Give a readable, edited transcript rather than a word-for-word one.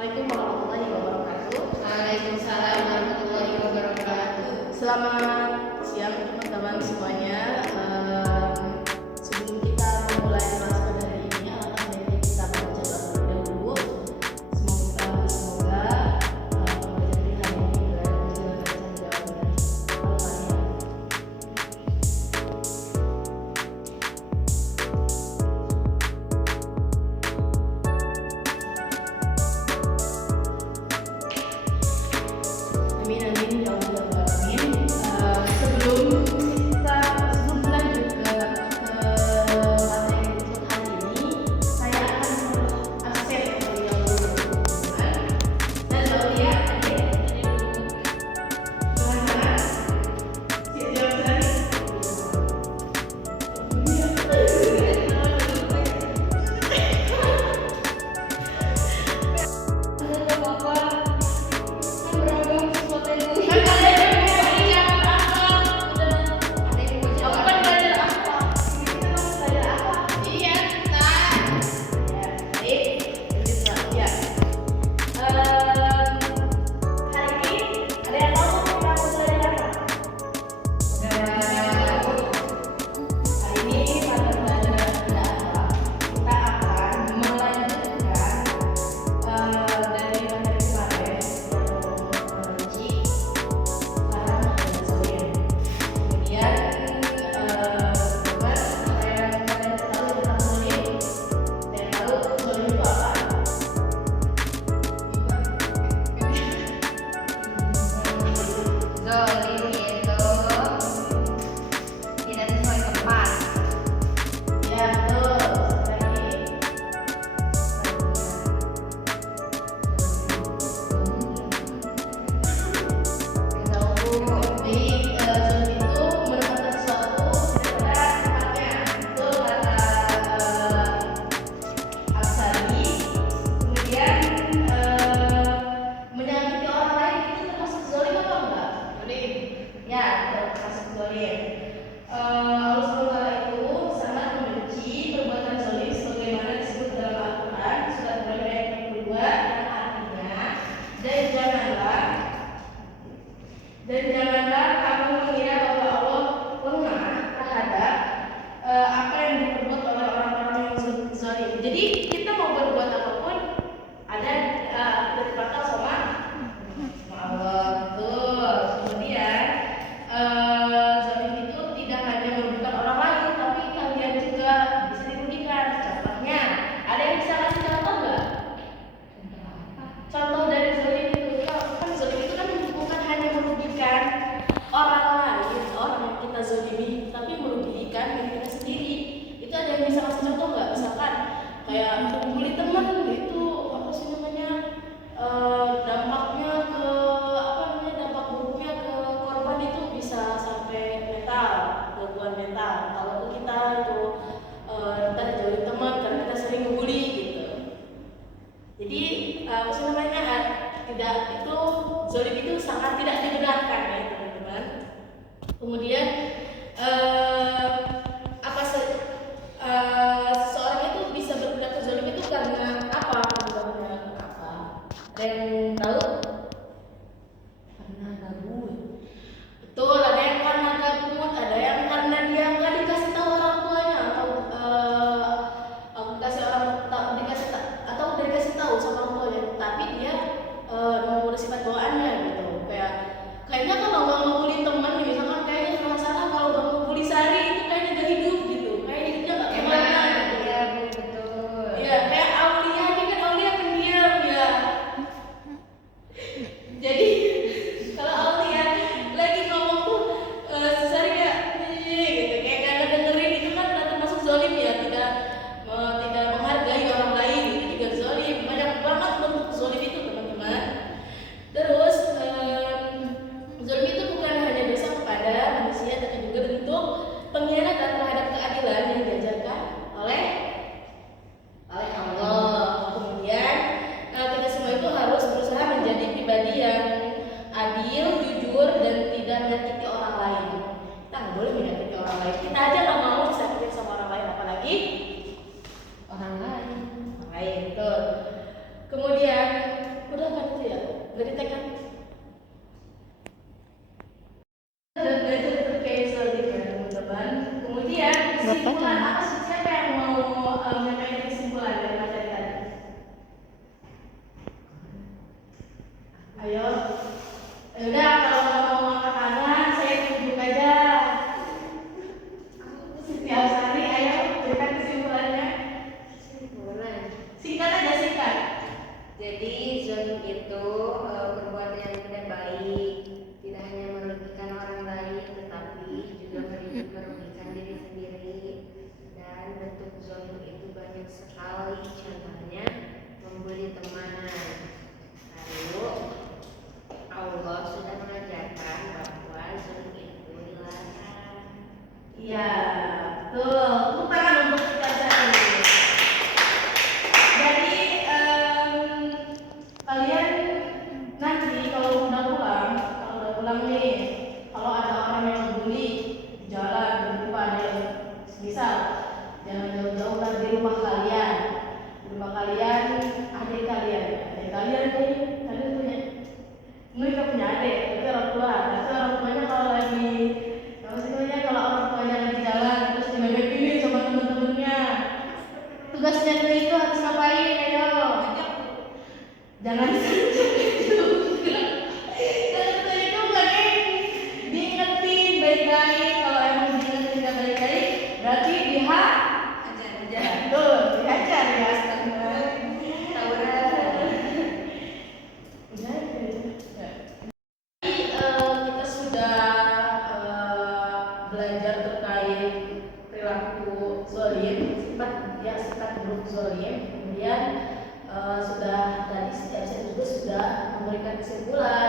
Assalamualaikum warahmatullahi wabarakatuh. Waalaikumsalam warahmatullahi wabarakatuh. Selamat siang teman-teman semuanya. Sebelum kita memulai kelas pada hari ini, alangkah baiknya kita baca doa terlebih dahulu. Semoga pembelajaran hari ini berjalan lancar dan Al-Fatihah. Amin amin ya Allah alamin. Sebelum lanjut ke materi untuk hari ini, saya akan absen terlebih dahulu, teman-teman. Dan kalau dia gimana? Siap jawab tadi? Zolim itu tidak sesuai tempat. Ya betul. Lagi. Jadi zolim itu menempatkan sesuatu pada tempatnya. Itu kata Absari. Kemudian menyakiti orang lain itu termasuk zolim apa enggak? Zolim. Ya, termasuk zolim. Allah SWT itu sangat membenci perbuatan zolim sebagaimana disebut dalam Al-Quran surat Ibrahim ayat 62 yang artinya dan janganlah kamu mengira bahwa Allah lengah terhadap apa yang diperbuat oleh orang-orang yang zalim. Jadi kita mau berbuat apapun ada terpakai sama Allah. Betul. Kemudian zalim itu tidak hanya merugikan orang lain, tapi kalian juga bisa dirugikan. Contohnya, ada yang bisa kasih contoh nggak? Contoh dari zalim itu kan zalim itu kan bukan hanya merugikan orang lain, orang yang kita zalimi, tapi merugikan diri kita sendiri. Itu ada yang bisa kasih contoh nggak? Misalkan kayak membuli teman itu apa sih namanya, dampaknya ke apa namanya, dampak buruknya ke korban itu bisa sampai mental, gangguan mental. Kalau ke kita itu ntar jauhin teman karena kita sering ngebully gitu. Jadi apa sih namanya, tidak, itu zalim itu sangat tidak dibenarkan ya teman-teman. Kemudian seseorang itu bisa berperilaku zalim itu karena apa? Penyebabnya kenapa? Ada yang tahu? Karena gabut. Betul, ada yang karena gabut, ada yang karena dia nggak dikasih tahu orang tuanya atau atau udah dikasih tahu sama orang tuanya, tapi dia mau sifat bawaannya gitu. Kayaknya kalau nggak ngebully teman, misalkan kayaknya cuma salah kalau nggak ngebully Sari itu kayaknya gak hidup gitu, kayaknya hidupnya nggak kemana gitu. Iya, betul. Ya kayak Aulia, dia kan Aulia pendiam ya. Jadi kalau Aulia lagi ngomong tuh Sari kayak gitu, kayak nggak dengerin, itu kan termasuk zalim ya, tidak menghargai orang lain, itu juga zalim. Banyak banget bentuk zalim itu teman-teman. Terus zalim itu bukan hanya dosa kepada manusia, tapi juga bentuk pengkhianatan terhadap keadilan yang diajarkan oleh Allah. Kemudian kita semua itu harus berusaha menjadi pribadi yang adil, jujur, dan tidak menyakiti orang lain. Kita nggak boleh menyakiti orang lain. Kita aja nggak mau disakitin sama orang lain, apalagi orang lain. Betul. Kemudian Ayo. Ya udah, kalau nggak mau angkat tangan, saya tunjuk aja. Siti Ausari, ayo berikan kesimpulannya. Kesimpulan. Singkat aja, singkat. Jadi zolim itu perbuatan yang tidak baik, tidak hanya merugikan orang lain, tetapi juga merugikan diri sendiri. Dan bentuk zolim itu banyak sekali, contohnya membuli teman. Lalu Allah sudah mengajarkan bahwa zolim itu dilarang. Iya, betul. Tepuk tangan untuk kita ini. Jadi kalian nanti kalau udah pulang nih, kalau ada orang yang membuli di jalan, tiba-tiba ada yang misal, jangan jauh-jauh lah di rumah kalian. Di rumah kalian, adik kalian nih, kalian punya, mereka punya adik, tapi orang tua. Tapi orang tuanya kalau lagi, maksudnya kalau orang tuanya lagi jalan terus dibebekin sama temen-temennya, tugasnya itu harus ngapain? Ayo, jangan juga. Jangan juga nih. Diingetin baik-baik. Kalau emang diingetin nggak baik-baik, berarti dihajar. Tuh, dihajar ya. Kita sudah belajar terkait perilaku zolim, sifat buruk zolim. Kemudian sudah tadi setiap saya juga sudah memberikan kesimpulan